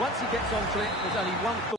Once he gets onto it, there's only one thought.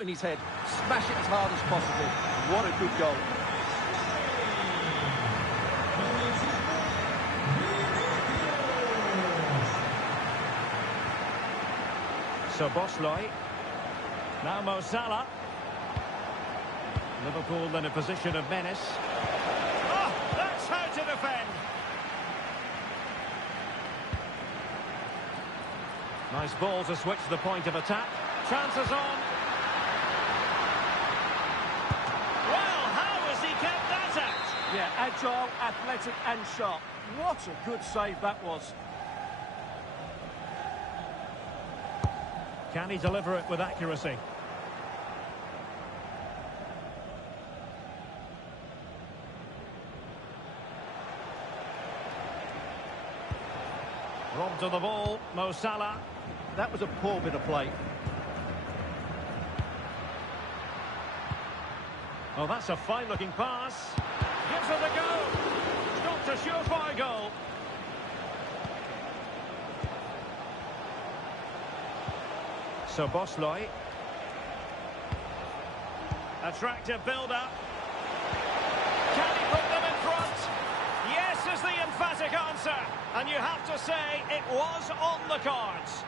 In his head, smash it as hard as possible. What a good goal. So Bosley, now Mo Salah. Liverpool in a position of menace. Oh, that's how to defend. Nice ball to switch the point of attack. Chances on. Yeah, agile, athletic and sharp. What a good save that was. Can he deliver it with accuracy? Robbed of the ball, Mo Salah. That was a poor bit of play. Oh, that's a fine-looking pass. Gives it a go. Stopped a surefire goal. So Bosley. Attractive build-up. Can he put them in front? Yes is the emphatic answer. And you have to say it was on the cards.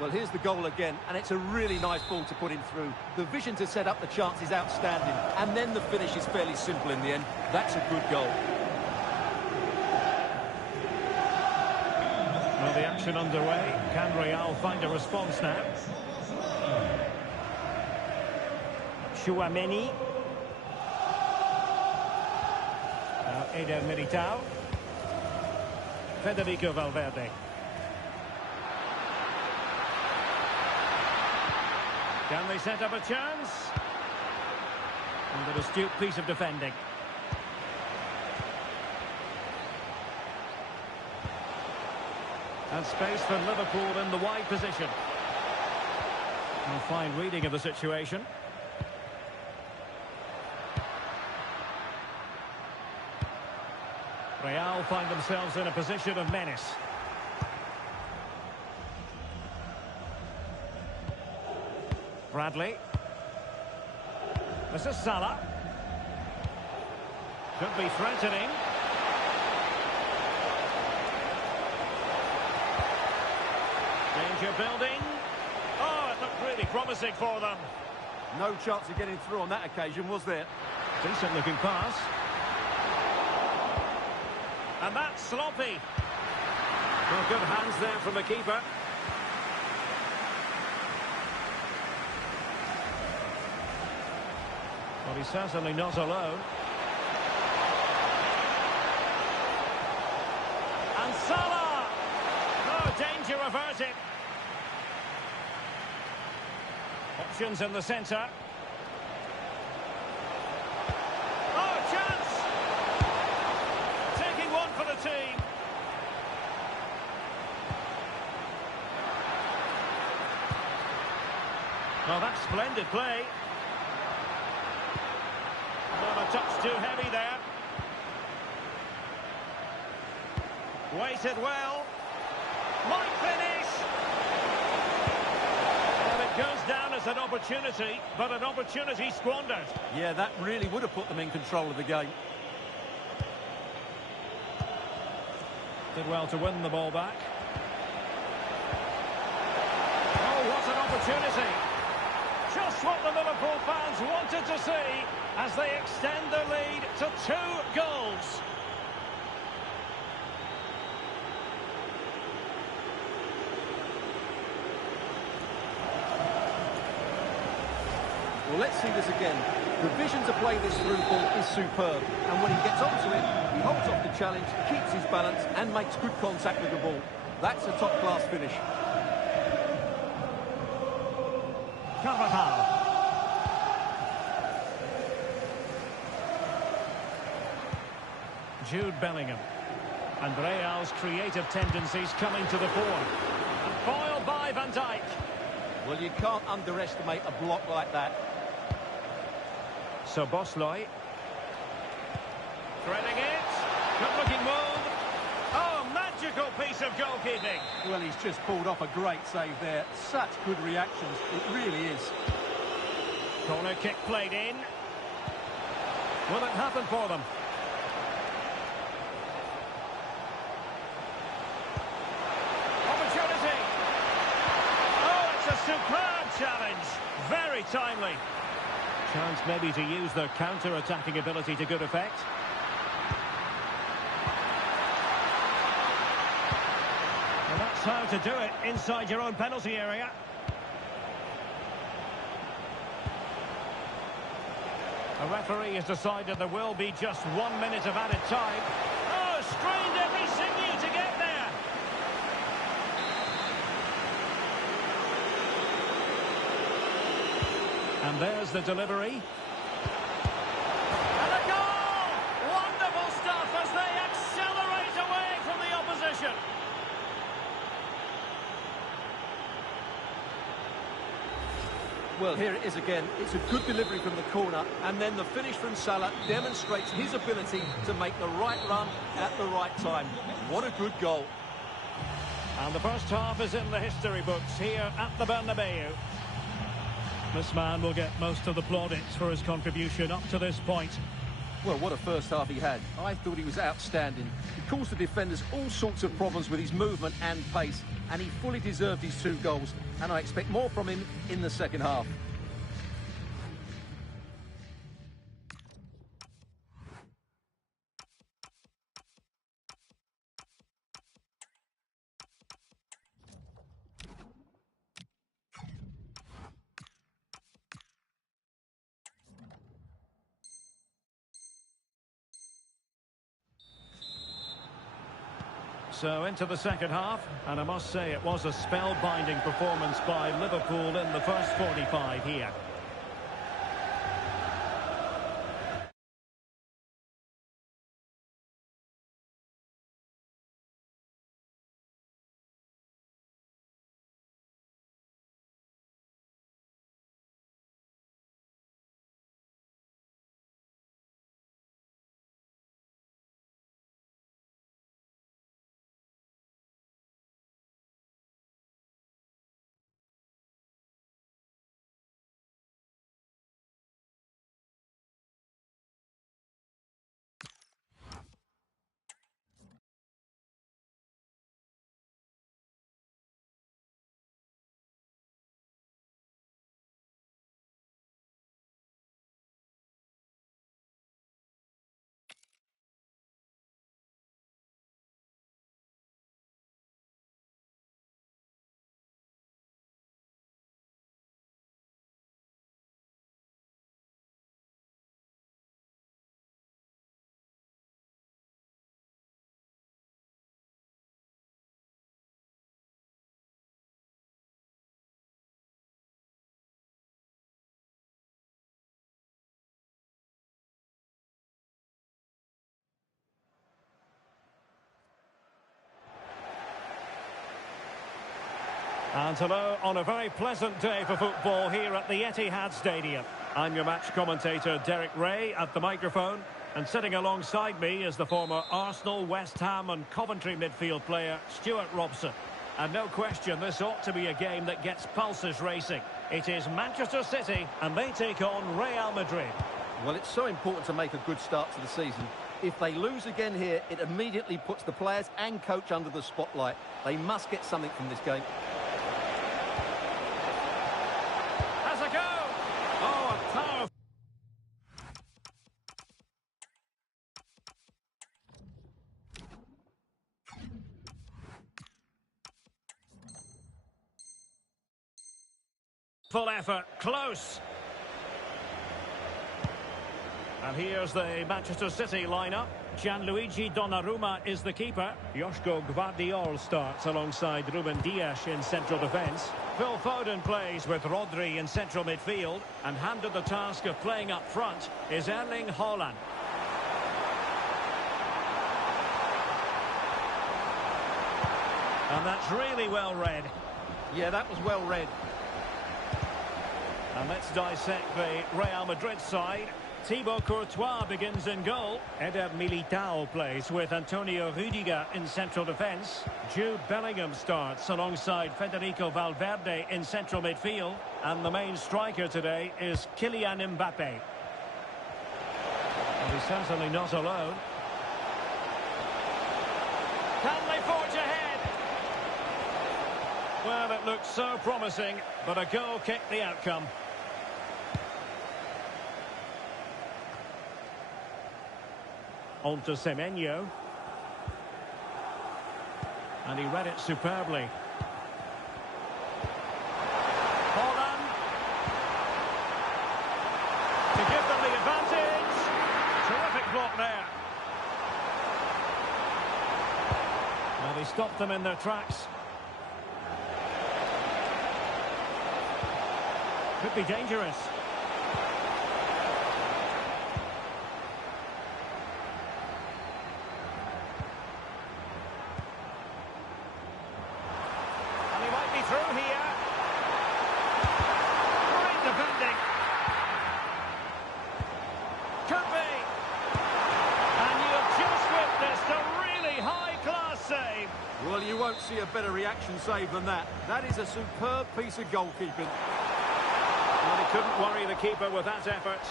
Well, here's the goal again, and it's a really nice ball to put him through. The vision to set up the chance is outstanding, and then the finish is fairly simple in the end. That's a good goal. Well, the action underway. Can Real find a response now? Chouameni. Now Eder Militao. Federico Valverde. Can they set up a chance? And an astute piece of defending. And space for Liverpool in the wide position. A fine reading of the situation. Real find themselves in a position of menace. Bradley. This is Salah. Could be threatening. Danger building. Oh, it looked really promising for them. No chance of getting through on that occasion, was there? Decent looking pass. And that's sloppy. Well, good hands there from the keeper. Well, he's certainly not alone. And Salah! Oh, danger averted. Options in the centre. Oh, chance! Taking one for the team. Well, that's splendid play. Not a touch too heavy there. Waited well. Might finish. Well, it goes down as an opportunity, but an opportunity squandered. Yeah, that really would have put them in control of the game. Did well to win the ball back. Oh, what an opportunity. Just what the Liverpool fans wanted to see as they extend their lead to 2 goals. Well, let's see this again. The vision to play this through ball is superb, and when he gets onto it, he holds off the challenge, keeps his balance, and makes good contact with the ball. That's a top-class finish. Carvajal. Jude Bellingham. And Real's creative tendencies coming to the fore. And foiled by Van Dijk. Well, you can't underestimate a block like that. So Bosloy. Threading it. Good-looking move. Oh, magical piece of goalkeeping. Well, he's just pulled off a great save there. Such good reactions. It really is. Corner kick played in. Will it happen for them? Opportunity. Oh, it's a superb challenge. Very timely. Chance maybe to use their counter-attacking ability to good effect. And that's how to do it inside your own penalty area. A referee has decided there will be just 1 minute of added time. Oh, strained every sinew to get there. And there's the delivery. And a goal! Wonderful stuff as they accelerate away from the opposition. Well, here it is again. It's a good delivery from the corner, and then the finish from Salah demonstrates his ability to make the right run at the right time. What a good goal. And the first half is in the history books here at the Bernabeu. This man will get most of the plaudits for his contribution up to this point. Well, what a first half he had. I thought he was outstanding. He caused the defenders all sorts of problems with his movement and pace, and he fully deserved his 2 goals, and I expect more from him in the second half. So into the second half, and I must say it was a spellbinding performance by Liverpool in the first 45 here. And hello on a very pleasant day for football here at the Etihad Stadium. I'm your match commentator Derek Ray at the microphone, and sitting alongside me is the former Arsenal, West Ham and Coventry midfield player Stuart Robson. And no question, this ought to be a game that gets pulses racing. It is Manchester City and they take on Real Madrid. Well, it's so important to make a good start to the season. If they lose again here, it immediately puts the players and coach under the spotlight. They must get something from this game. Has a go! Oh, a powerful... full effort, close. And here's the Manchester City lineup. Gianluigi Donnarumma is the keeper. Joško Gvardiol starts alongside Ruben Dias in central defence. Phil Foden plays with Rodri in central midfield. And handed the task of playing up front is Erling Haaland. And that's really well read. Yeah, that was well read. And let's dissect the Real Madrid side. Thibaut Courtois begins in goal. Eder Militao plays with Antonio Rüdiger in central defence. Jude Bellingham starts alongside Federico Valverde in central midfield. And the main striker today is Kylian Mbappe. And he's certainly not alone. Can they forge ahead? Well, it looked so promising, but a goal kicked the outcome. On to Semenyo. And he read it superbly. Haaland. To give them the advantage. Terrific block there. Well, they stopped them in their tracks. Could be dangerous. Through here. Great defending. Could be. And you have just witnessed a really high-class save. Well, you won't see a better reaction save than that. That is a superb piece of goalkeeping. Well, he couldn't worry the keeper with that effort.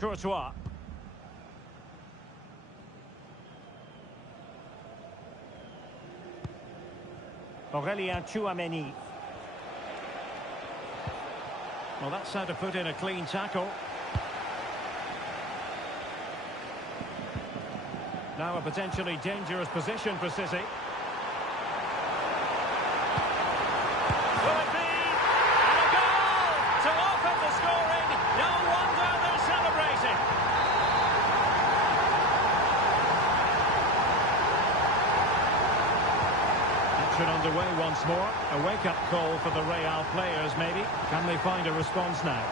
Courtois. Aurélien Tchouaméni. Well, that's how to put in a clean tackle. Now a potentially dangerous position for City. Will it be? And a goal to open the scoring. No wonder they're celebrating. Action underway once more. A wake-up call for the Real players, maybe. Can they find a response now?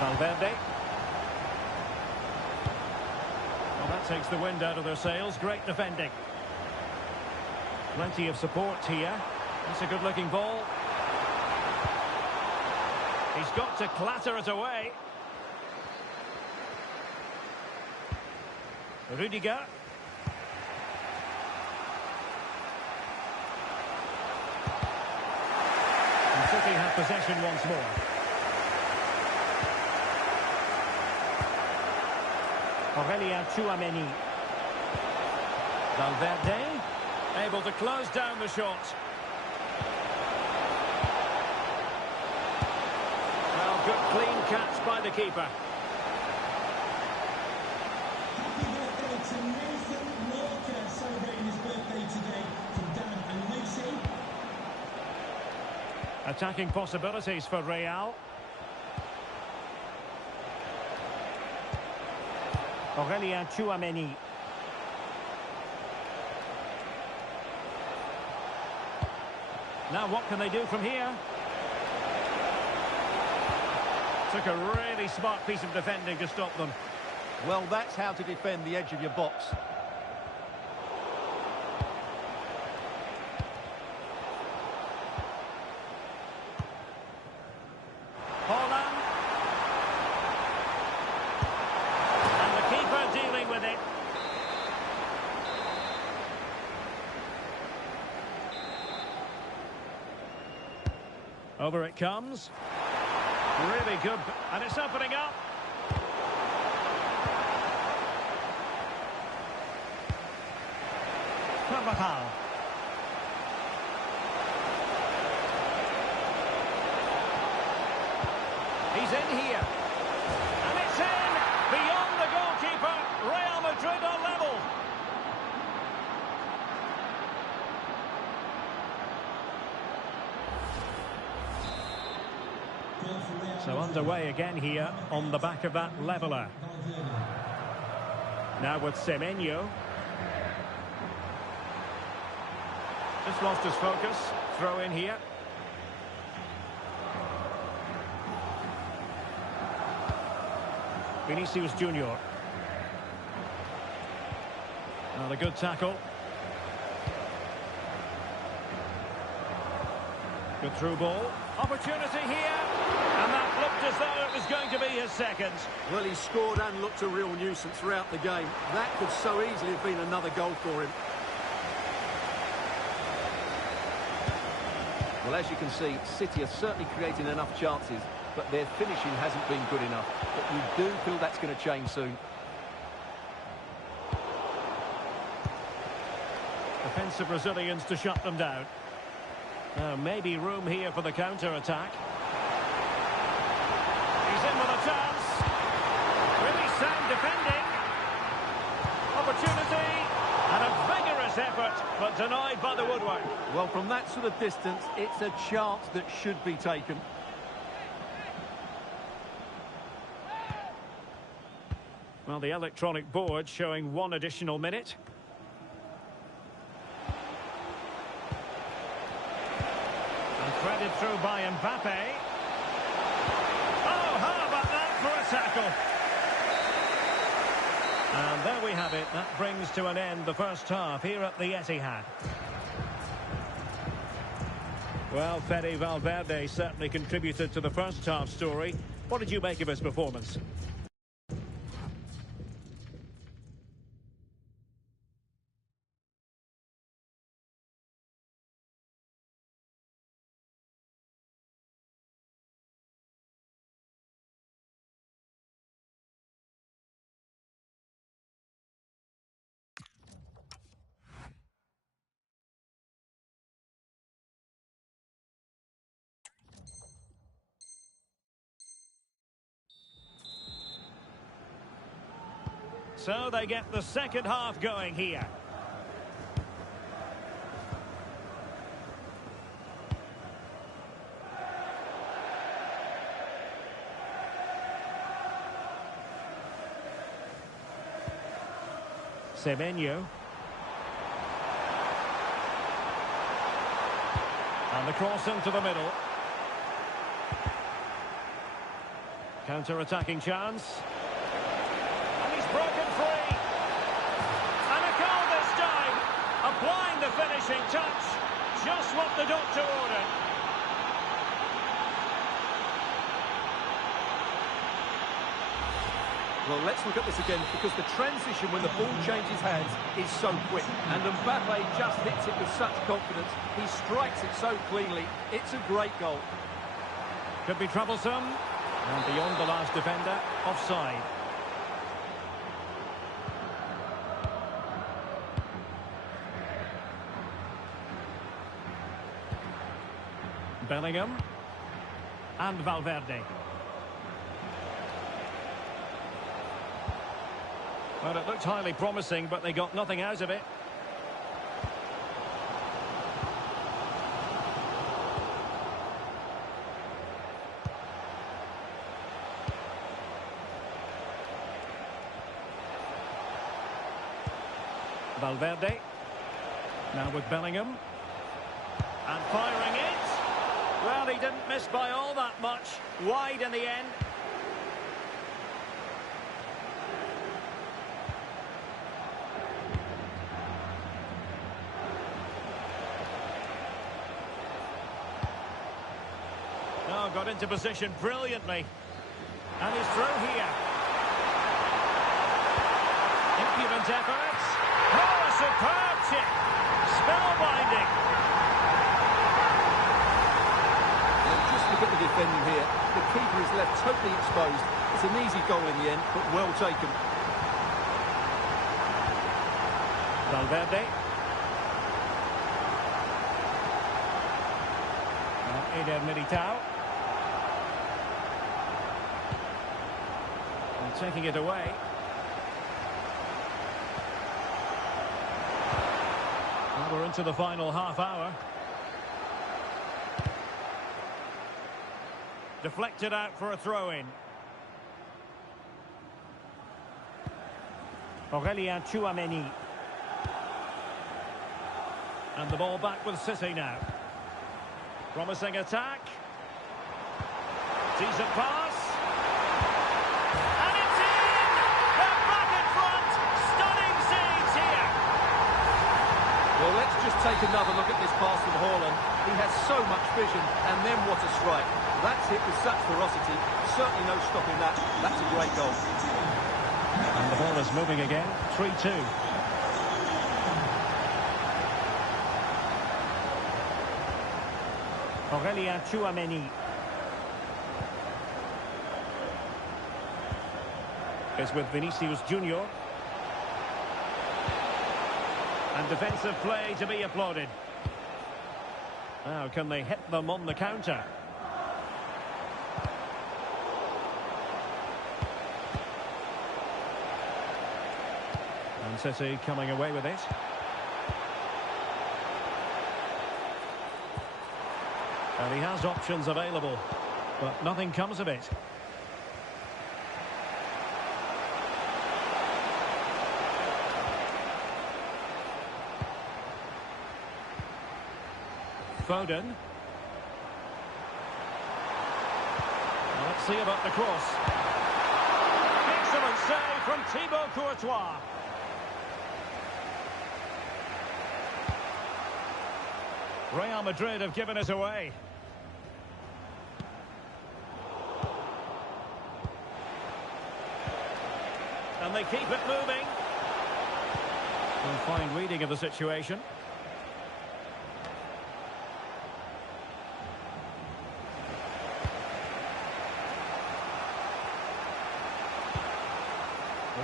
Valverde. Well, that takes the wind out of their sails. Great defending. Plenty of support here. That's a good-looking ball. He's got to clatter it away. Rüdiger. And City have possession once more. Aurélien Tchouaméni. Valverde. Able to close down the shot. Well, good clean catch by the keeper. Happy birthday to Nathan Walker, celebrating his birthday today from Dad and Lucy. Attacking possibilities for Real. Aurélien Tchouaméni. Now what can they do from here? Took a really smart piece of defending to stop them. Well, that's how to defend the edge of your box. Haaland. And the keeper dealing with it. Over it comes. Really good. And it's opening up. Carvajal. He's in here. And it's in! Beyond the goalkeeper, Real Madrid are level. So underway again here on the back of that leveller. Now with Semenyo. Just lost his focus. Throw in here. Vinicius Junior. Another good tackle. Good through ball. Opportunity here. And that looked as though it was going to be his second. Well, he scored and looked a real nuisance throughout the game. That could so easily have been another goal for him. Well, as you can see, City are certainly creating enough chances, but their finishing hasn't been good enough. But you do feel that's going to change soon. Defensive Brazilians to shut them down. Now, maybe room here for the counter-attack. He's in with a chance. Really sound defending. Opportunity. And a vigorous effort, but denied by the woodwork. Well, from that sort of distance, it's a chance that should be taken. Well, the electronic board showing 1 additional minute. And threaded through by Mbappe. Oh, how about that for a tackle? And there we have it. That brings to an end the first half here at the Etihad. Well, Fede Valverde certainly contributed to the first half story. What did you make of his performance? So they get the second half going here. Semenyo. And the cross into the middle. Counter-attacking chance. Broken free. And a goal this time. Applying the finishing touch. Just what the doctor ordered. Well, let's look at this again, because the transition when the ball changes hands is so quick. And Mbappe just hits it with such confidence. He strikes it so cleanly. It's a great goal. Could be troublesome. And beyond the last defender, offside. Bellingham and Valverde. Well, it looked highly promising, but they got nothing out of it. Valverde. Now with Bellingham. And firing it. Well, he didn't miss by all that much. Wide in the end. Oh, got into position brilliantly. And he's through here. Impudent efforts. Oh, a superb chip. Spellbinding. Look at the defending here. The keeper is left totally exposed. It's an easy goal in the end, but well taken. Valverde. Eder Militao. And taking it away. Well, we're into the final half hour. Deflected out for a throw-in. Aurelien Tchouameni. And the ball back with City now. Promising attack. Decent pass. And it's in! They're back in front! Stunning scenes here! Well, let's just take another look at this pass from Haaland. He has so much vision, and then what a strike. That's hit with such ferocity. Certainly no stopping that. That's a great goal. And the ball is moving again. 3-2. Aurelien Tchouameni. Is with Vinicius Junior. And defensive play to be applauded. Now, can they hit them on the counter? And City coming away with it. And he has options available, but nothing comes of it. Foden. Well, let's see about the cross. Excellent save from Thibaut Courtois. Real Madrid have given it away. And they keep it moving. And fine reading of the situation.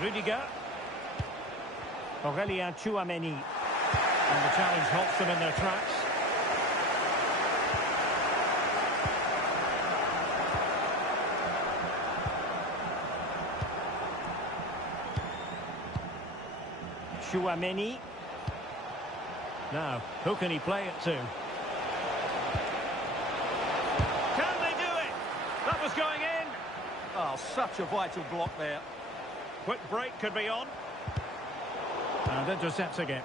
Rudiger. Aurelien Tchouameni. And the challenge halts them in their tracks. Tchouameni. Now, who can he play it to? Can they do it? That was going in. Oh, such a vital block there. Quick break could be on. And intercepts again.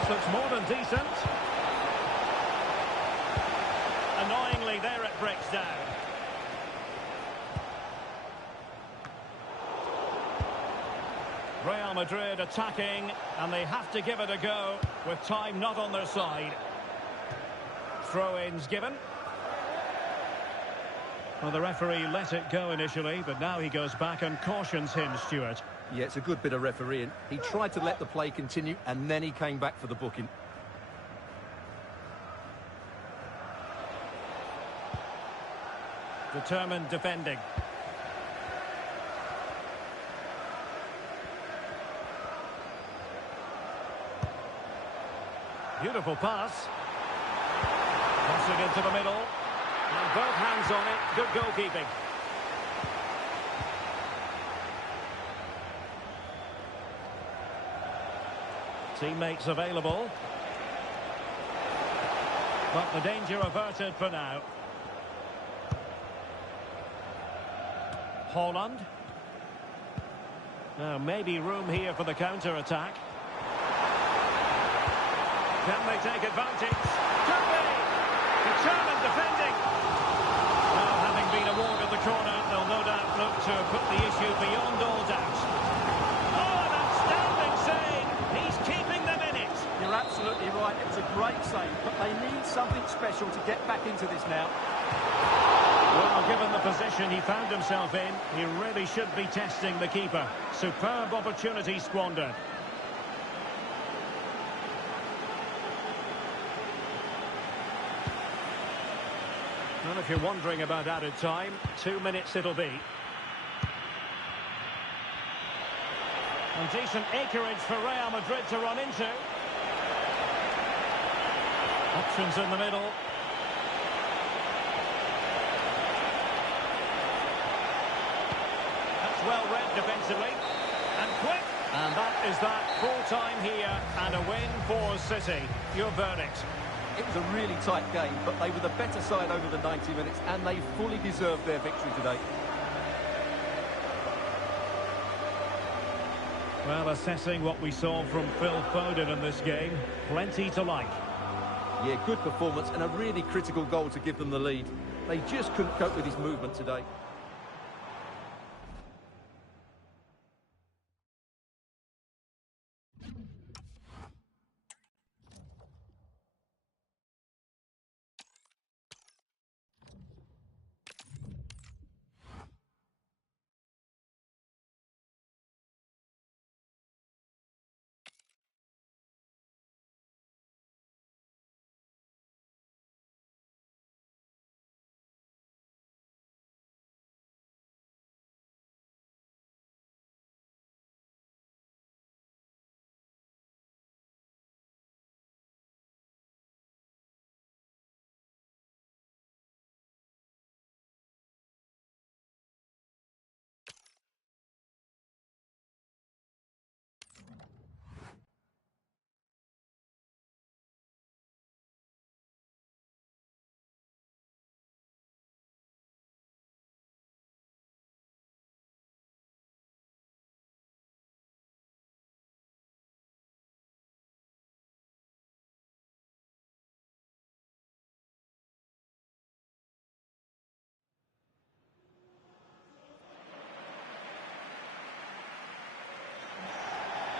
This looks more than decent. Annoyingly, there it breaks down. Real Madrid attacking, and they have to give it a go with time not on their side. Throw-ins given. Well, the referee let it go initially, but now he goes back and cautions him, Stuart. Yeah, it's a good bit of refereeing. He tried to let the play continue, and then he came back for the booking. Determined defending. Beautiful pass. Crossing into the middle. And both hands on it. Good goalkeeping. Teammates available. But the danger averted for now. Haaland. Now maybe room here for the counter-attack. Can they take advantage? Could be! Determined defending. Now, having been awarded the corner, they'll no doubt look to put the issue beyond all doubt. Oh, an outstanding save! He's keeping them in it. You're absolutely right. It was a great save, but they need something special to get back into this now. Well, given the position he found himself in, he really should be testing the keeper. Superb opportunity squandered. Well, if you're wondering about added time, 2 minutes it'll be. And decent acreage for Real Madrid to run into. Options in the middle. well read defensively. And quick. And that is that. Full time here and a win for City. Your verdict? It was a really tight game, but they were the better side over the 90 minutes, and they fully deserved their victory today. Well, assessing what we saw from Phil Foden in this game, plenty to like. Yeah, good performance and a really critical goal to give them the lead. They just couldn't cope with his movement today.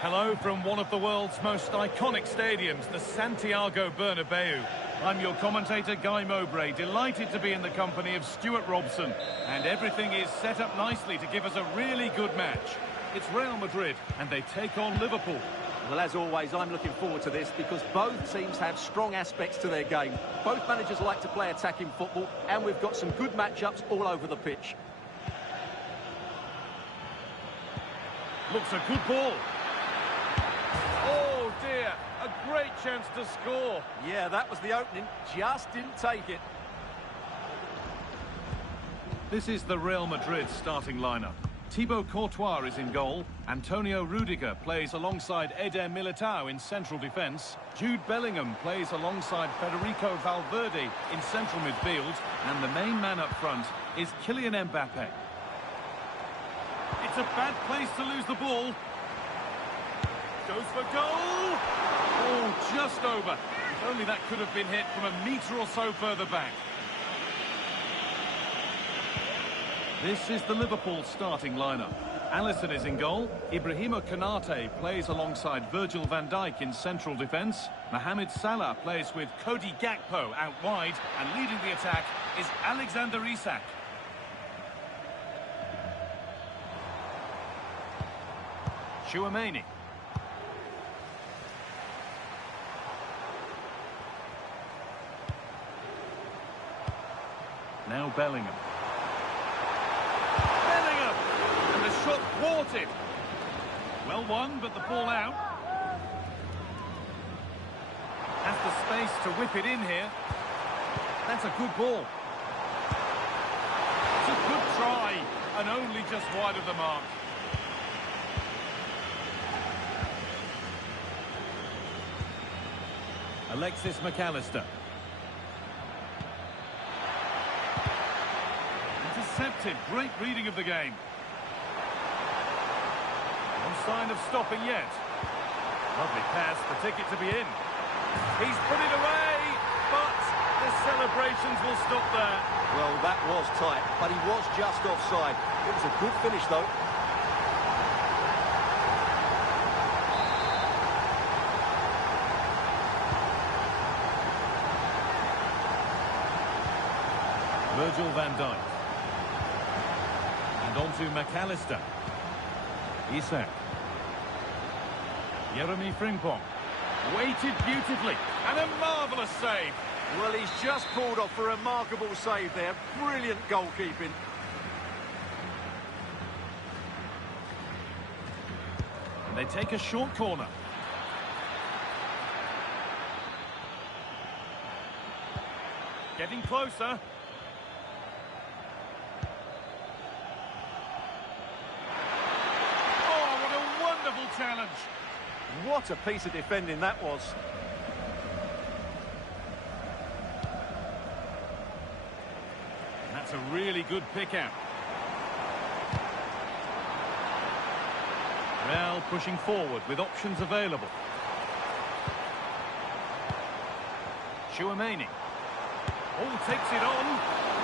Hello from one of the world's most iconic stadiums, the Santiago Bernabeu. I'm your commentator, Guy Mowbray, delighted to be in the company of Stuart Robson. And everything is set up nicely to give us a really good match. It's Real Madrid, and they take on Liverpool. Well, as always, I'm looking forward to this because both teams have strong aspects to their game. Both managers like to play attacking football, and we've got some good matchups all over the pitch. Looks a good ball. Oh dear, a great chance to score. Yeah, that was the opening, just didn't take it. This is the Real Madrid starting lineup. Thibaut Courtois is in goal. Antonio Rudiger plays alongside Eder Militao in central defence. Jude Bellingham plays alongside Federico Valverde in central midfield. And the main man up front is Kylian Mbappe. It's a bad place to lose the ball. Goes for goal! Oh, just over. If only that could have been hit from a metre or so further back. This is the Liverpool starting lineup. Alisson is in goal. Ibrahima Konate plays alongside Virgil van Dijk in central defence. Mohamed Salah plays with Cody Gakpo out wide. And leading the attack is Alexander Isak. Chouameni. Now Bellingham. Bellingham! And the shot thwarted. Well won, but the ball out. Has the space to whip it in here. That's a good ball. It's a good try, and only just wide of the mark. Alexis McAllister. Intercepted. Great reading of the game. No sign of stopping yet. Lovely pass, the ticket to be in. He's put it away, but the celebrations will stop there. Well, that was tight, but he was just offside. It was a good finish, though. Virgil van Dijk. And on to McAllister. Isak. Jeremy Frimpong. Weighted beautifully, and a marvellous save. Well, he's just pulled off a remarkable save there. Brilliant goalkeeping. And they take a short corner. Getting closer. challenge. What a piece of defending that was. That's a really good pick out. Real pushing forward with options available. Chouameni. Oh, takes it on.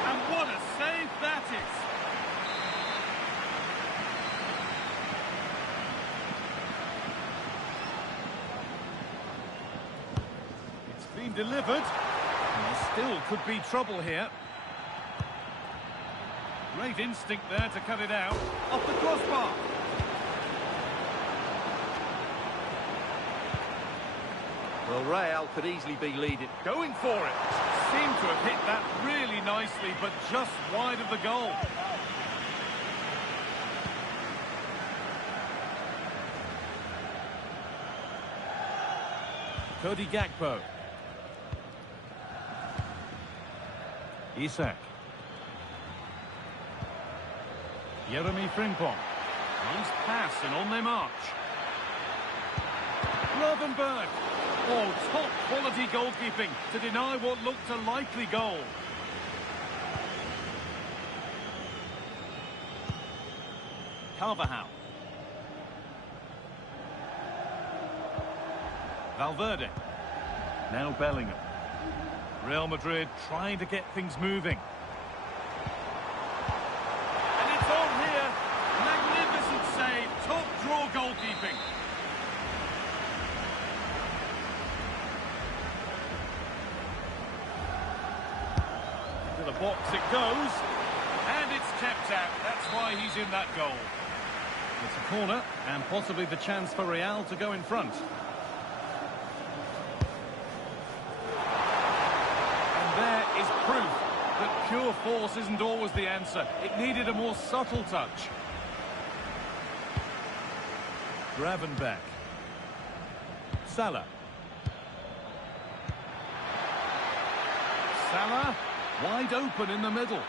And what a save that is. It's been delivered. And there still could be trouble here. Great instinct there to cut it out. Off the crossbar. Well, Real could easily be leading. Going for it. Seemed to have hit that really nicely, but just wide of the goal. Cody Gakpo. Isak. Jeremy Frimpong. Nice pass and on they march. Gravenberch. Oh, top quality goalkeeping to deny what looked a likely goal. Carvajal. Valverde. Now Bellingham. Real Madrid trying to get things moving. And it's on here. Magnificent save. Top draw goalkeeping. To the box it goes. And it's kept out. That's why he's in that goal. It's a corner and possibly the chance for Real to go in front. There is proof that pure force isn't always the answer. It needed a more subtle touch. Gravenberch. Salah. Salah, wide open in the middle.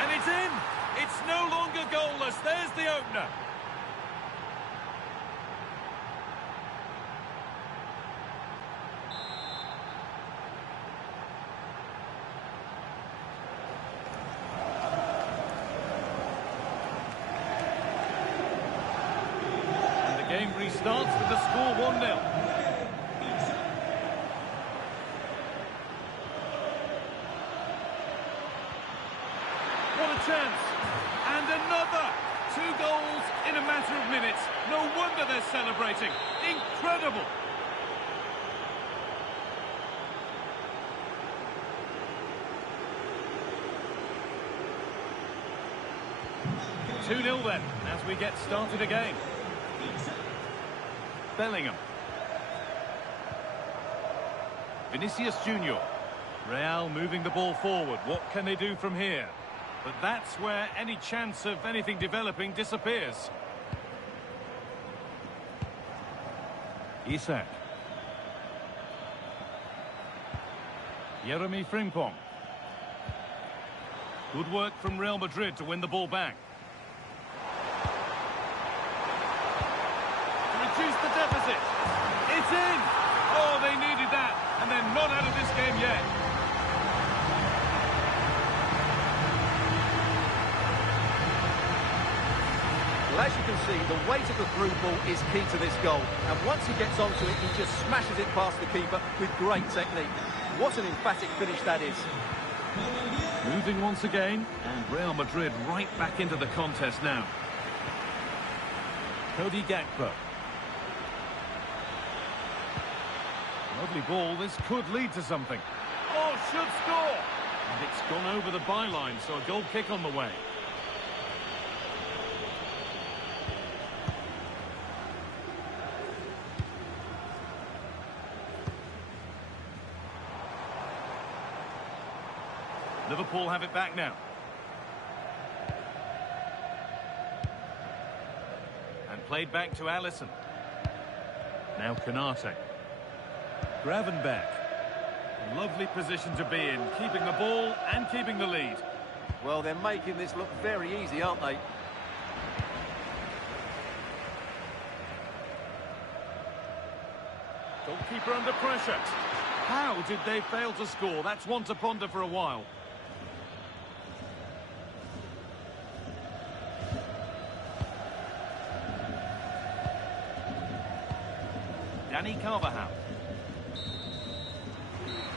And it's in! It's no longer goalless. There's the opener. Game restarts with the score 1-0. What a chance! And another! 2 goals in a matter of minutes. No wonder they're celebrating. Incredible! Two 0 then, as we get started again. Bellingham. Vinicius Junior. Real moving the ball forward. What can they do from here? But that's where any chance of anything developing disappears. Isak. Jeremy Frimpong. Good work from Real Madrid to win the ball back. Reduce the deficit. It's in. Oh, they needed that. And they're not out of this game yet. Well, as you can see, the weight of the through ball is key to this goal. And once he gets onto it, he just smashes it past the keeper with great technique. What an emphatic finish that is. Moving once again. And Real Madrid right back into the contest now. Cody Gakpo. Lovely ball, this could lead to something. Oh, should score! And it's gone over the byline, so a goal kick on the way. Liverpool have it back now. And played back to Alisson. Now Canate. Gravenberch. Lovely position to be in, keeping the ball and keeping the lead. Well, they're making this look very easy, aren't they? Goalkeeper under pressure. How did they fail to score? That's one to ponder for a while. Danny Carvajal.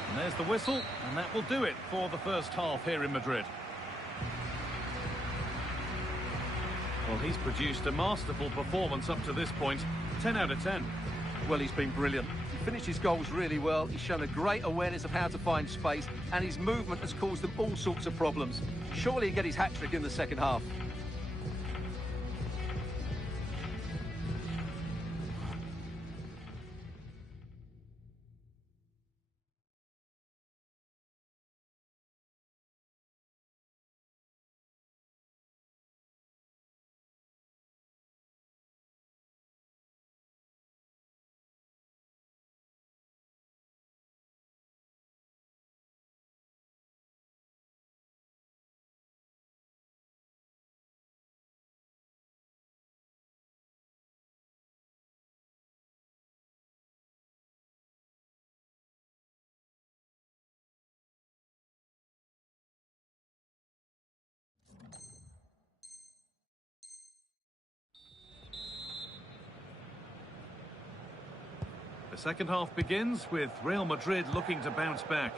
And there's the whistle, and that will do it for the first half here in Madrid. Well, he's produced a masterful performance up to this point. 10 out of 10. Well, he's been brilliant. He finished his goals really well. He's shown a great awareness of how to find space, and his movement has caused them all sorts of problems. Surely he'll get his hat-trick in the second half. The second half begins with Real Madrid looking to bounce back.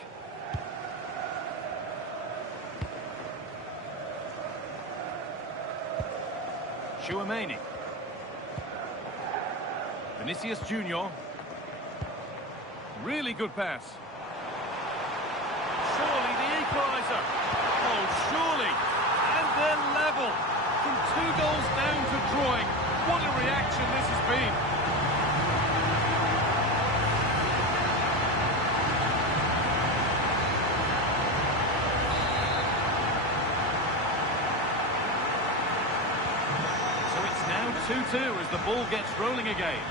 Tchouaméni. Vinicius Junior. Really good pass. Surely the equaliser. Oh, surely. And then level. From 2 goals down to drawing. What a reaction this has been. So it's now 2-2 as the ball gets rolling again.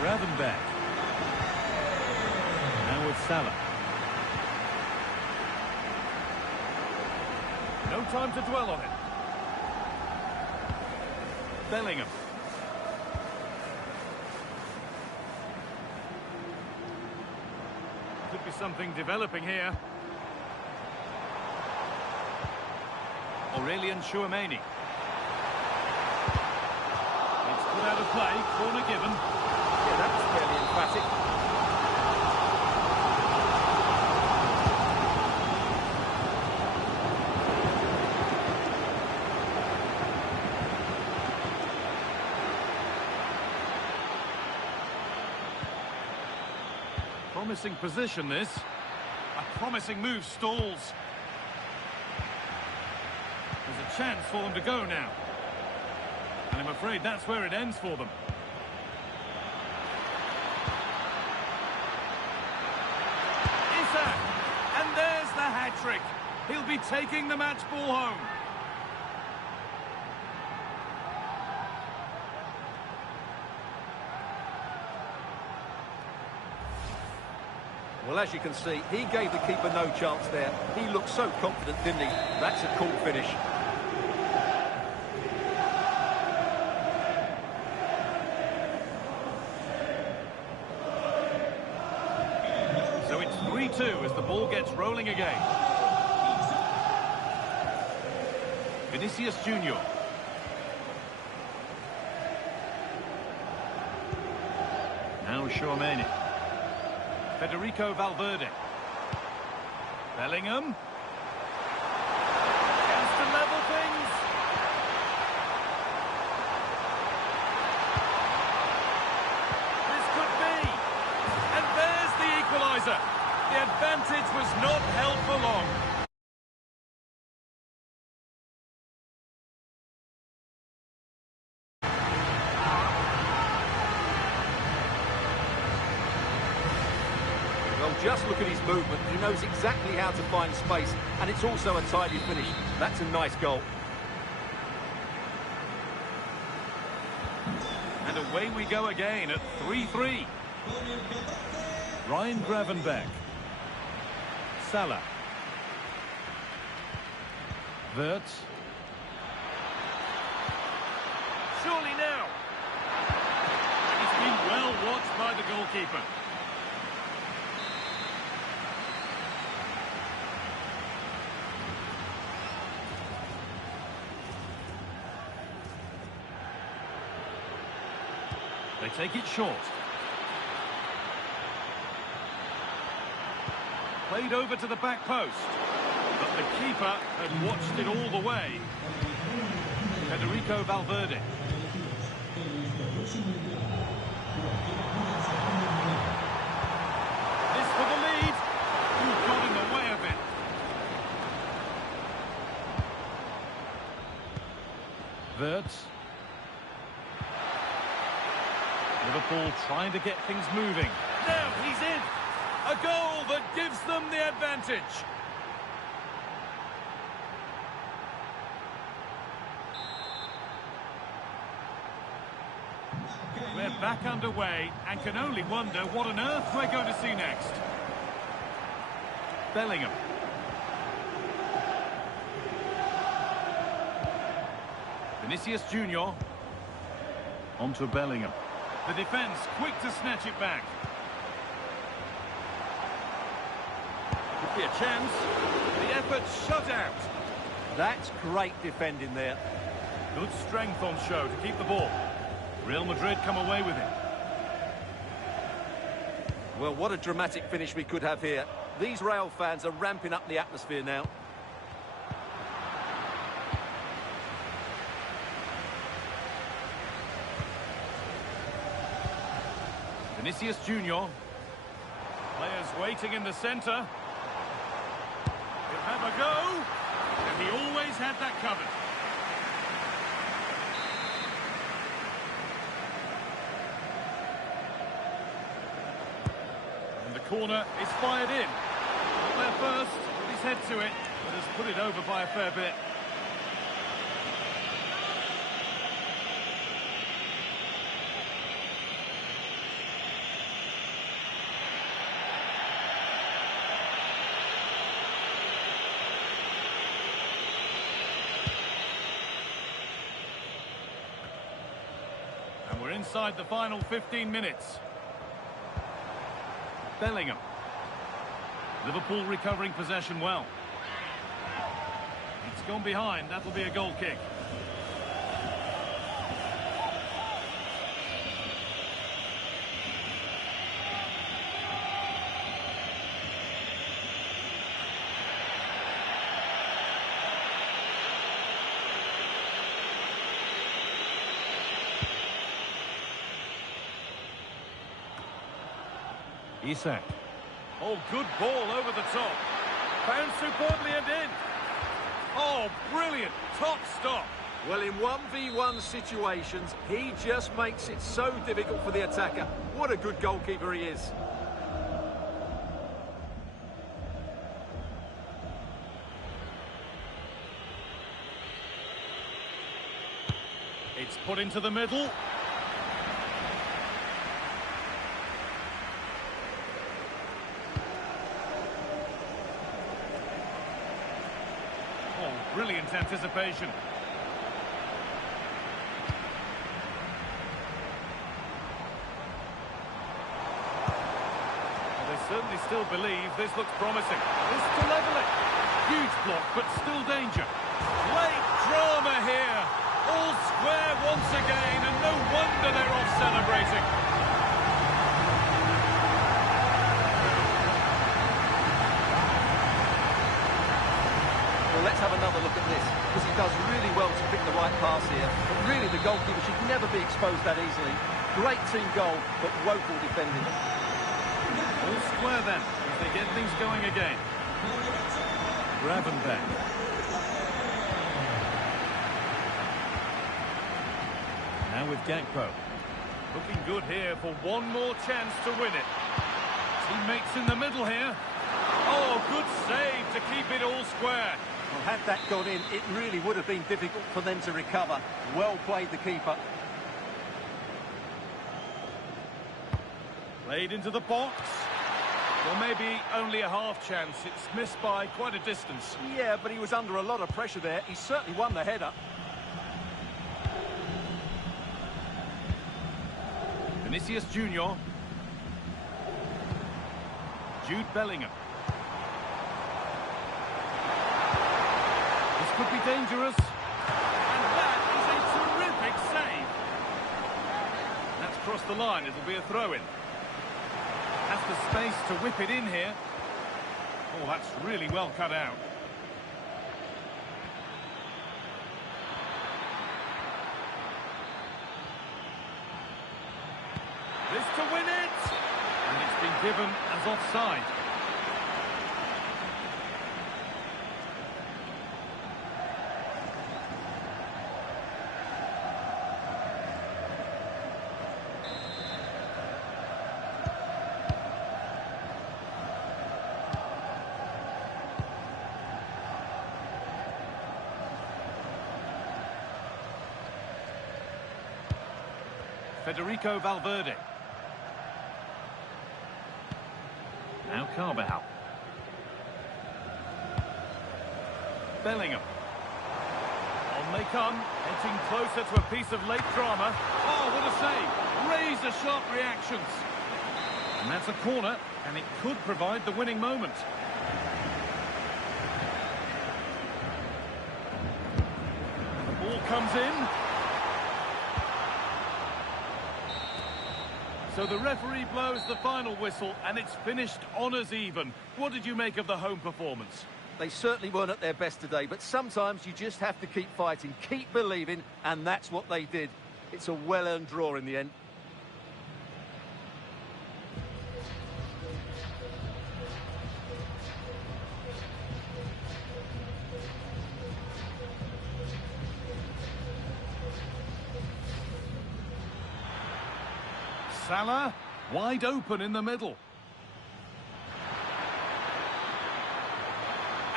Gravenberch. Now with Salah. No time to dwell on it. Bellingham. Could be something developing here. Aurelien Tchouaméni. It's put out of play, corner given. Yeah, that was fairly emphatic. Promising position, this. A promising move stalls. There's a chance for them to go now. And I'm afraid that's where it ends for them. Isak! And there's the hat-trick. He'll be taking the match ball home. Well, as you can see, he gave the keeper no chance there. He looked so confident, didn't he? That's a cool finish. So it's 3-2 as the ball gets rolling again. Vinicius Junior. Now Tchouaméni. Federico Valverde. Bellingham. Chance to level things. This could be. And there's the equaliser. The advantage was not held for long. Well, just look at his movement. He knows exactly how to find space, and it's also a tidy finish. That's a nice goal. And away we go again at 3-3. Ryan Gravenberch. Salah. Wirtz. Surely now. He's been Well watched by the goalkeeper. They take it short. Played over to the back post. But the keeper had watched it all the way. Federico Valverde. This for the lead. Who got in the way of it? Wirtz. Liverpool trying to get things moving. Now he's in. A goal that gives them the advantage. We're back underway and can only wonder what on earth we're going to see next. Bellingham. Vinicius Junior. On to Bellingham. The defence quick to snatch it back. Could be a chance. The effort shut out. That's great defending there. Good strength on show to keep the ball. Real Madrid come away with it. Well, what a dramatic finish we could have here. These Real fans are ramping up the atmosphere now. Vinicius Junior. Players waiting in the centre. He'll have a go. And he always had that covered. And the corner is fired in. Not there first, put his head to it, but has put it over by a fair bit. We're inside the final 15 minutes. Bellingham. Liverpool recovering possession well. It's gone behind. That'll be a goal kick. Isak. Oh, good ball over the top. Found superbly and in. Oh, brilliant. Top stop. Well, in 1v1 situations, he just makes it so difficult for the attacker. What a good goalkeeper he is. It's put into the middle. Brilliant anticipation. Well, they certainly still believe this looks promising. This to level it. Huge block, but still danger. Late drama here. All square once again, and no wonder they're off celebrating. Well, let's have another look at this, because he does really well to pick the right pass here. But really, the goalkeeper should never be exposed that easily. Great team goal, but woeful defending. All square then, as they get things going again. Gravenberch. Now with Gakpo. Looking good here for one more chance to win it. Teammates in the middle here. Oh, good save to keep it all square. Well, had that gone in, it really would have been difficult for them to recover. Well played, the keeper. Played into the box. Well, maybe only a half chance. It's missed by quite a distance. Yeah, but he was under a lot of pressure there. He certainly won the header. Vinicius Junior. Jude Bellingham. This could be dangerous. And that is a terrific save. That's crossed the line. It'll be a throw-in. Has the space to whip it in here. Oh, that's really well cut out. This to win it! And it's been given as offside. Federico Valverde. Now Carvajal. Bellingham. On they come, edging closer to a piece of late drama. Oh, what a save! Razor-sharp reactions. And that's a corner, and it could provide the winning moment. The ball comes in. So the referee blows the final whistle, and it's finished honours even. What did you make of the home performance? They certainly weren't at their best today, but sometimes you just have to keep fighting, keep believing, and that's what they did. It's a well-earned draw in the end. Salah, wide open in the middle.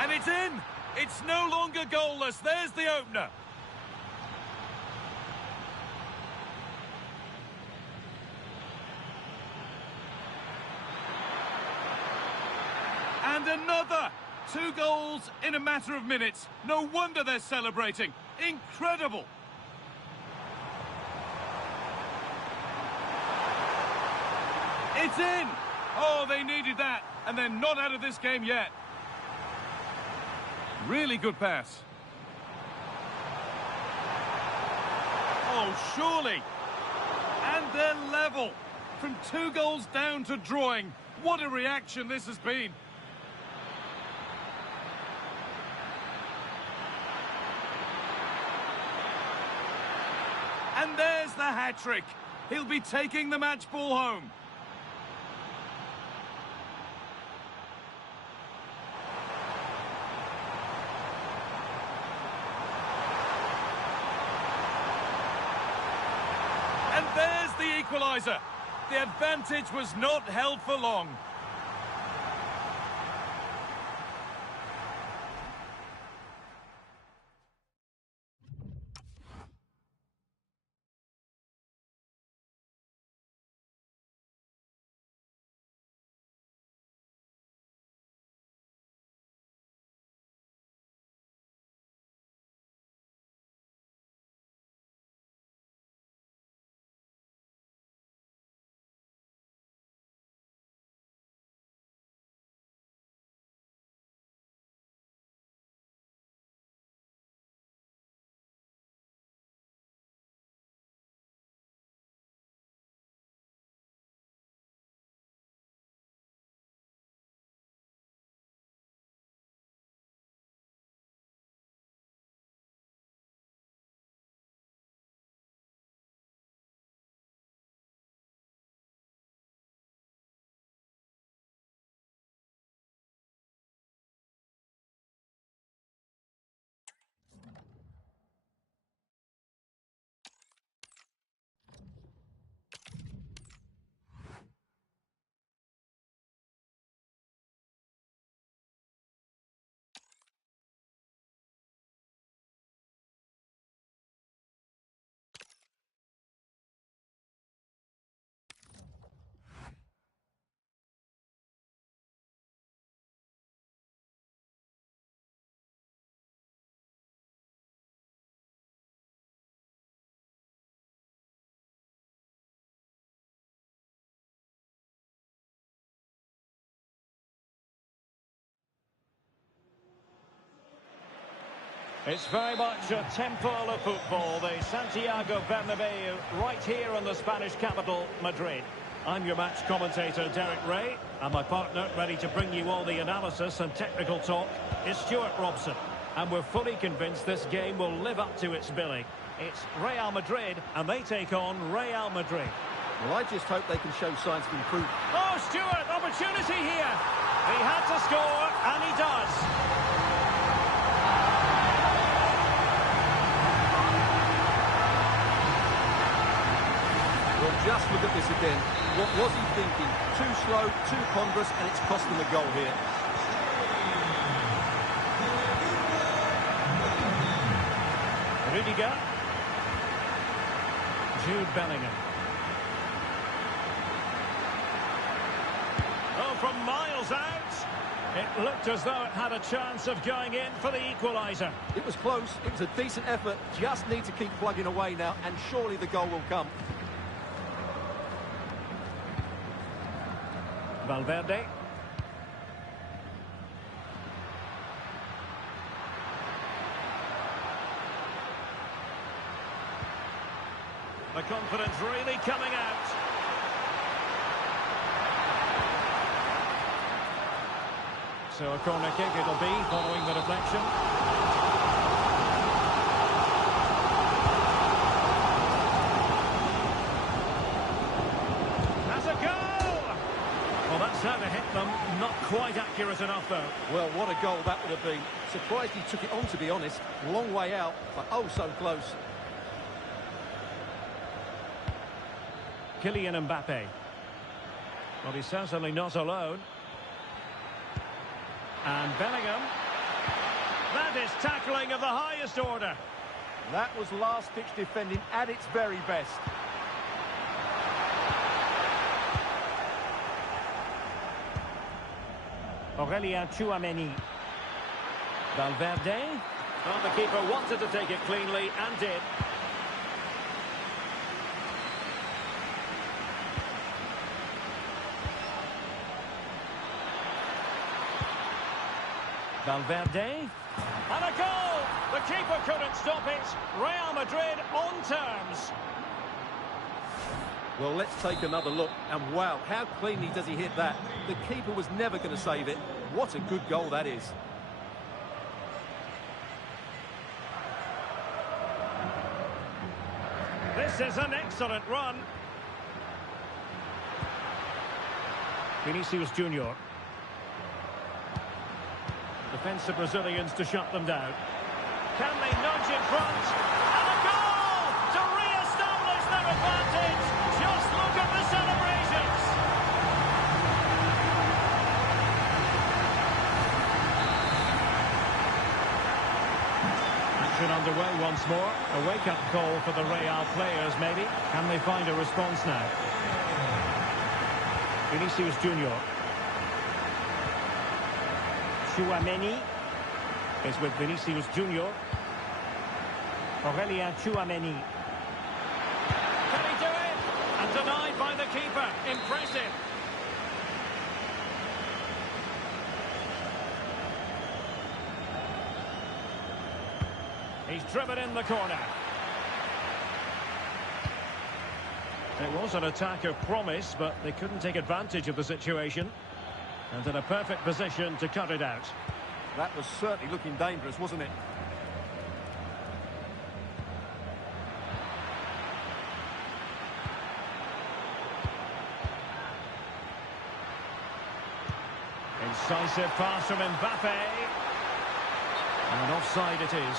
And it's in! It's no longer goalless. There's the opener. And another! 2 goals in a matter of minutes. No wonder they're celebrating. Incredible! It's in! Oh, they needed that, and they're not out of this game yet. Really good pass. Oh, surely. And they're level. From 2 goals down to drawing. What a reaction this has been. And there's the hat-trick. He'll be taking the match ball home. And there's the equaliser. The advantage was not held for long. It's very much a temple of football, the Santiago Bernabeu, right here in the Spanish capital, Madrid. I'm your match commentator, Derek Ray, and my partner, ready to bring you all the analysis and technical talk, is Stuart Robson. And we're fully convinced this game will live up to its billing. It's Real Madrid, and they take on Real Madrid. Well, I just hope they can show signs of improvement. Oh, Stuart, opportunity here. He had to score, and he does. Well, just look at this again. What was he thinking? Too slow, too ponderous, and it's cost them a goal here. Rudiger. Jude Bellingham. Oh, from miles out. It looked as though it had a chance of going in for the equaliser. It was close. It was a decent effort. Just need to keep plugging away now, and surely the goal will come. Valverde. The confidence really coming out. So a corner kick it'll be following the deflection. That's a goal! Well, that's how to hit them. Not quite accurate enough, though. Well, what a goal that would have been. Surprised he took it on, to be honest. Long way out, but oh so close. Kylian Mbappe. Well, he's certainly not alone. And Bellingham. That is tackling of the highest order. That was last-ditch defending at its very best. Aurelien Tchouameni. Valverde. Well, the keeper wanted to take it cleanly and did. Valverde. And a goal! The keeper couldn't stop it. Real Madrid on terms. Well, let's take another look. And wow, how cleanly does he hit that? The keeper was never going to save it. What a good goal that is. This is an excellent run. Vinicius Junior. Defensive Brazilians to shut them down. Can they nudge in front? And a goal to re-establish their advantage. Just look at the celebrations. Action underway once more. A wake-up call for the Real players, maybe. Can they find a response now? Vinicius Junior. Tchouameni is with Vinicius Junior. Aurelien Tchouameni. Can he do it? And denied by the keeper. Impressive. He's driven in the corner. It was an attack of promise, but they couldn't take advantage of the situation. And in a perfect position to cut it out. That was certainly looking dangerous, wasn't it? Incisive pass from Mbappe. And offside it is.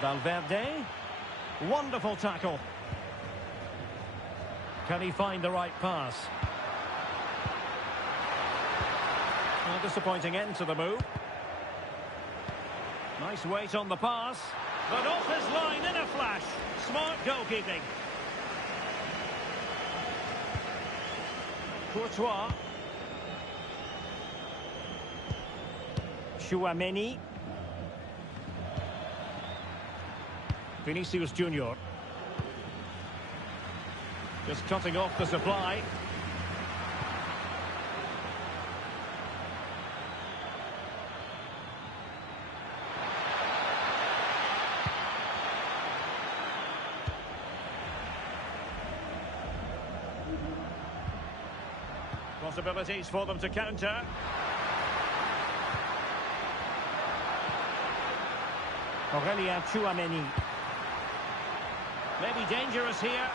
Valverde. Wonderful tackle. Can he find the right pass? A disappointing end to the move. Nice weight on the pass. But off his line in a flash. Smart goalkeeping. Courtois. Chouameni. Vinicius Junior. Just cutting off the supply. Possibilities for them to counter. Aurélien Chouameni. Maybe dangerous here.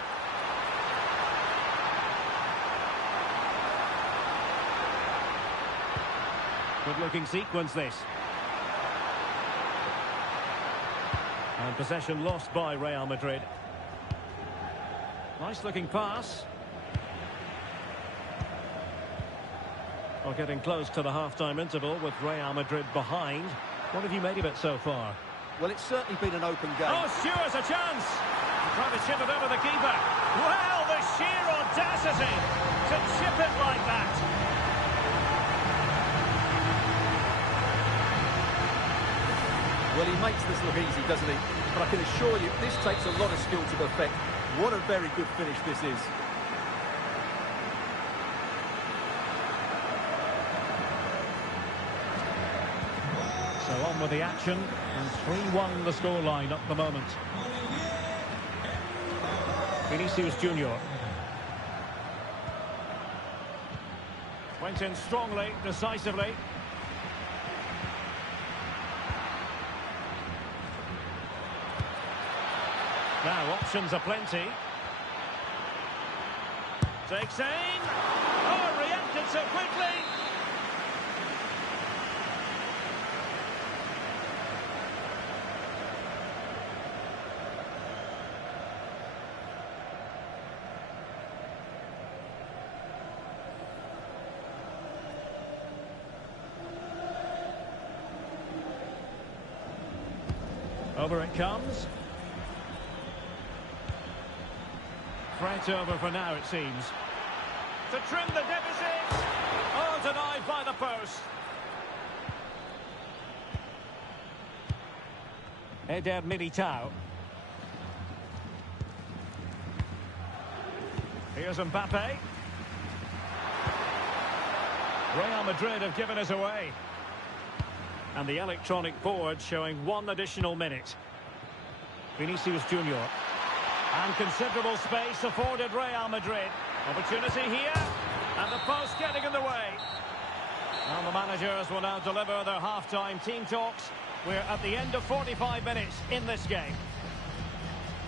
Good looking sequence this. And possession lost by Real Madrid. Nice looking pass. Well, getting close to the half-time interval with Real Madrid behind. What have you made of it so far? Well, it's certainly been an open game. Oh, Stewart's a chance! Trying to chip it over the keeper. Well, the sheer audacity to chip it like that. Well, he makes this look easy, doesn't he? But I can assure you, this takes a lot of skill to perfect. What a very good finish this is. So on with the action, and 3-1 the scoreline at the moment. Vinicius Junior. Went in strongly, decisively. Now options are plenty. Takes aim. Oh, reacted so quickly. Over it comes. Threat over for now, it seems. To trim the deficit. Oh, denied by the post. Eder Militao. Here's Mbappe. Real Madrid have given us away. And the electronic board showing 1 additional minute. Vinicius Junior. And considerable space afforded Real Madrid. Opportunity here. And the post getting in the way. And the managers will now deliver their half-time team talks. We're at the end of 45 minutes in this game.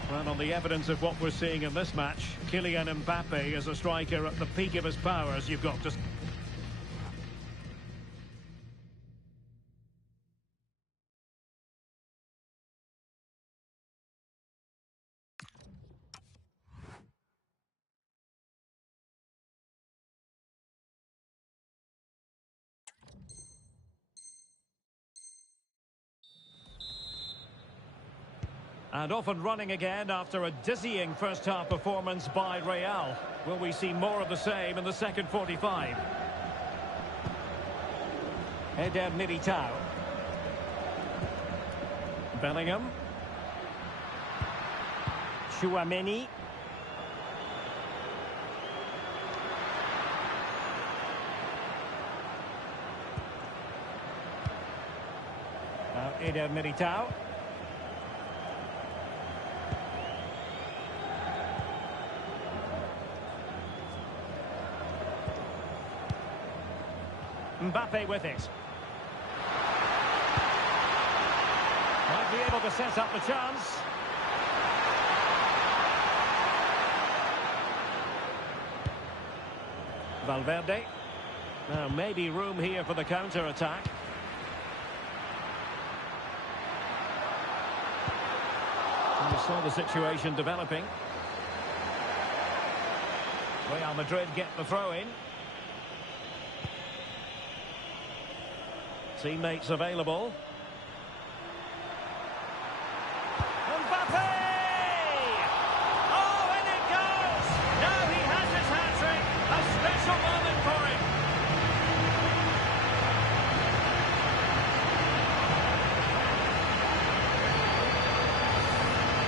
Well, on the evidence of what we're seeing in this match, Kylian Mbappe is a striker at the peak of his powers. You've got to... And off and running again after a dizzying first-half performance by Real. Will we see more of the same in the second 45? Eder Militao. Bellingham. Chouameni. Now Eder Militao. Mbappe with it. Might be able to set up the chance. Valverde. Now maybe room here for the counter-attack. And we saw the situation developing. Real Madrid get the throw-in. Teammates available. Mbappe! Oh, and it goes! Now he has his hat-trick. A special moment for him.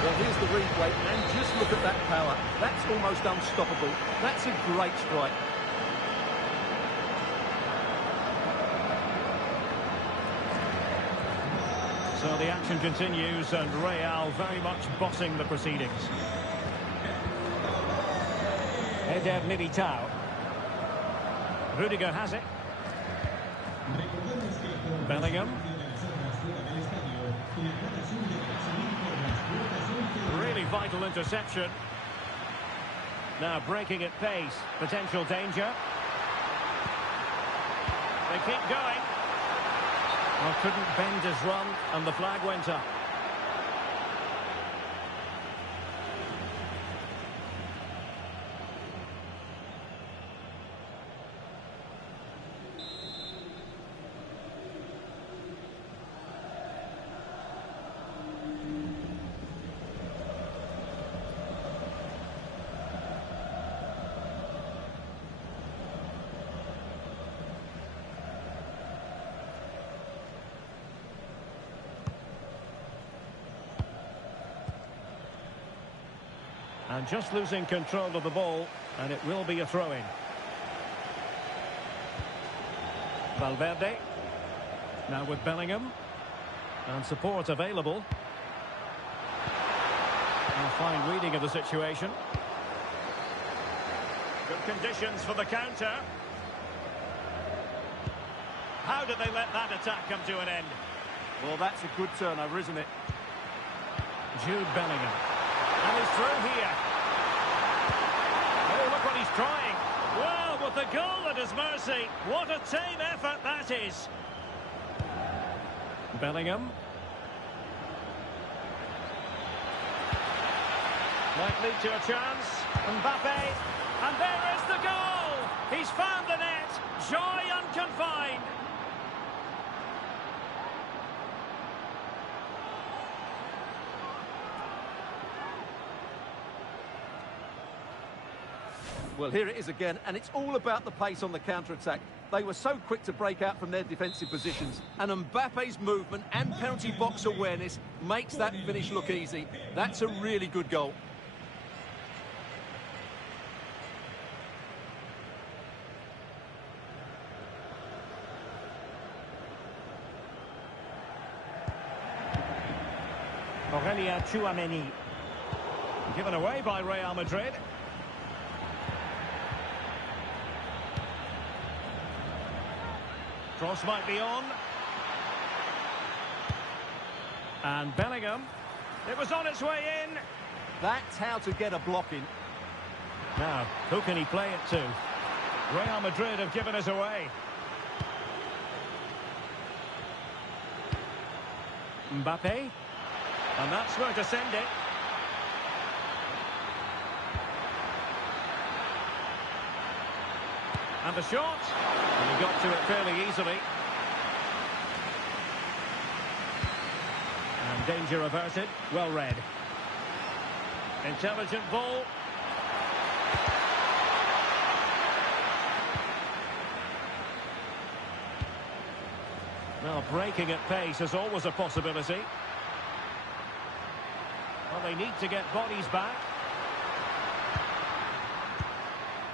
Well, here's the replay, and just look at that power. That's almost unstoppable. That's a great strike. So the action continues, and Real very much bossing the proceedings. Eder Militao. Rudiger has it. Bellingham. Really vital interception. Now breaking at pace. Potential danger. They keep going. Well, couldn't bend his run, and the flag went up. And just losing control of the ball, and it will be a throw-in. Valverde. Now with Bellingham. And support available. A fine reading of the situation. Good conditions for the counter. How did they let that attack come to an end? Well, that's a good turnover, isn't it? Jude Bellingham. And he's through here. Oh, look what he's trying. Well, with the goal at his mercy. What a tame effort that is. Bellingham. Might lead to a chance. Mbappe. And there is the goal. He's found the net. Joy unconfined. Well, here it is again, and it's all about the pace on the counter-attack. They were so quick to break out from their defensive positions, and Mbappe's movement and penalty box awareness makes that finish look easy. That's a really good goal. Aurelien Tchouameni. Given away by Real Madrid. Cross might be on. And Bellingham. It was on its way in. That's how to get a block in. Now, who can he play it to? Real Madrid have given us away. Mbappe. And that's where to send it. And the shot. And he got to it fairly easily. And danger averted. Well read. Intelligent ball. Now breaking at pace is always a possibility. Well, they need to get bodies back.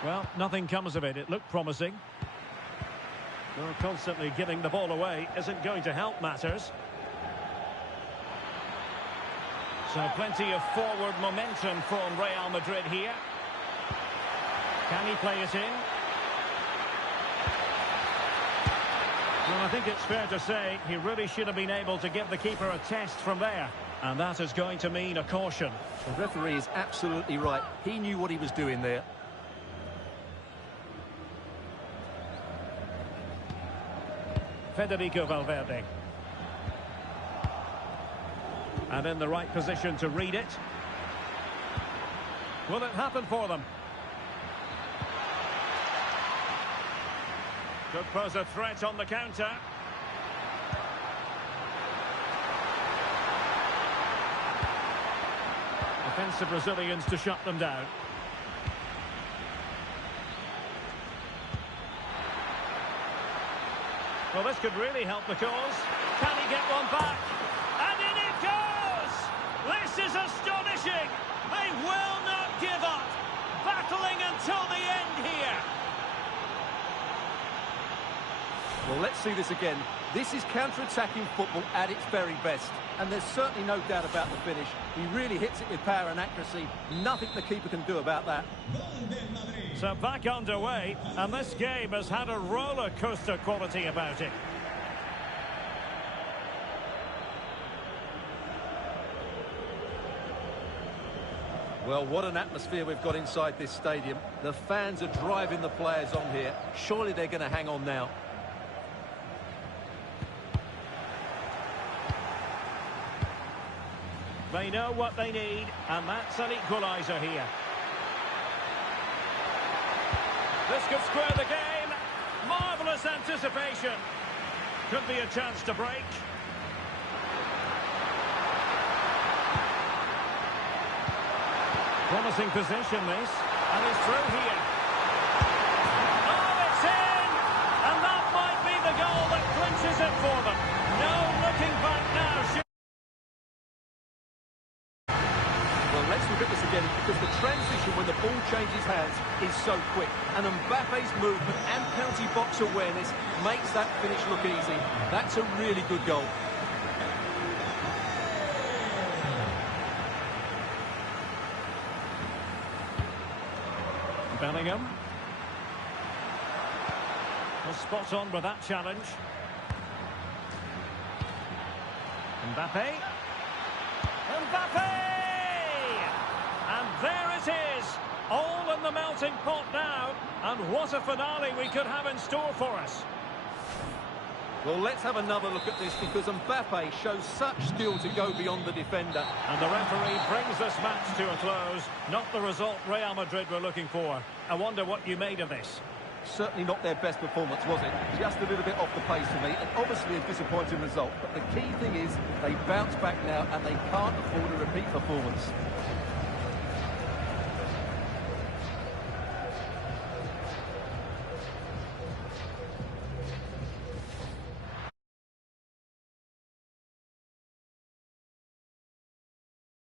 Well, nothing comes of it. It looked promising. Well, constantly giving the ball away isn't going to help matters. So plenty of forward momentum from Real Madrid here. Can he play it in? Well, I think it's fair to say he really should have been able to give the keeper a test from there. And that is going to mean a caution. The referee is absolutely right. He knew what he was doing there. Federico Valverde. And in the right position to read it. Will it happen for them? Could pose a threat on the counter. Defensive Brazilians to shut them down. Well, this could really help the cause. Can he get one back? And in it goes! This is astonishing! Well, let's see this again. This is counter-attacking football at its very best. And there's certainly no doubt about the finish. He really hits it with power and accuracy. Nothing the keeper can do about that. So back underway, and this game has had a roller coaster quality about it. Well, what an atmosphere we've got inside this stadium. The fans are driving the players on here. Surely they're going to hang on now. They know what they need, and that's an equaliser here. This could square the game. Marvellous anticipation. Could be a chance to break. Promising position, this. And he's through here. Oh, it's in! And that might be the goal that clinches it for them. No looking back now. Well, let's look at this again, because the transition when the ball changes hands is so quick. And Mbappe's movement and penalty box awareness makes that finish look easy. That's a really good goal. Bellingham. Well, spot on with that challenge. Mbappe. Mbappe! And there it is. All in the melting pot now. And what a finale we could have in store for us. Well, let's have another look at this, because Mbappe shows such skill to go beyond the defender. And the referee brings this match to a close. Not the result Real Madrid were looking for. I wonder what you made of this. Certainly not their best performance, was it? Just a little bit off the pace for me, and obviously a disappointing result. But the key thing is they bounce back now, and they can't afford a repeat performance.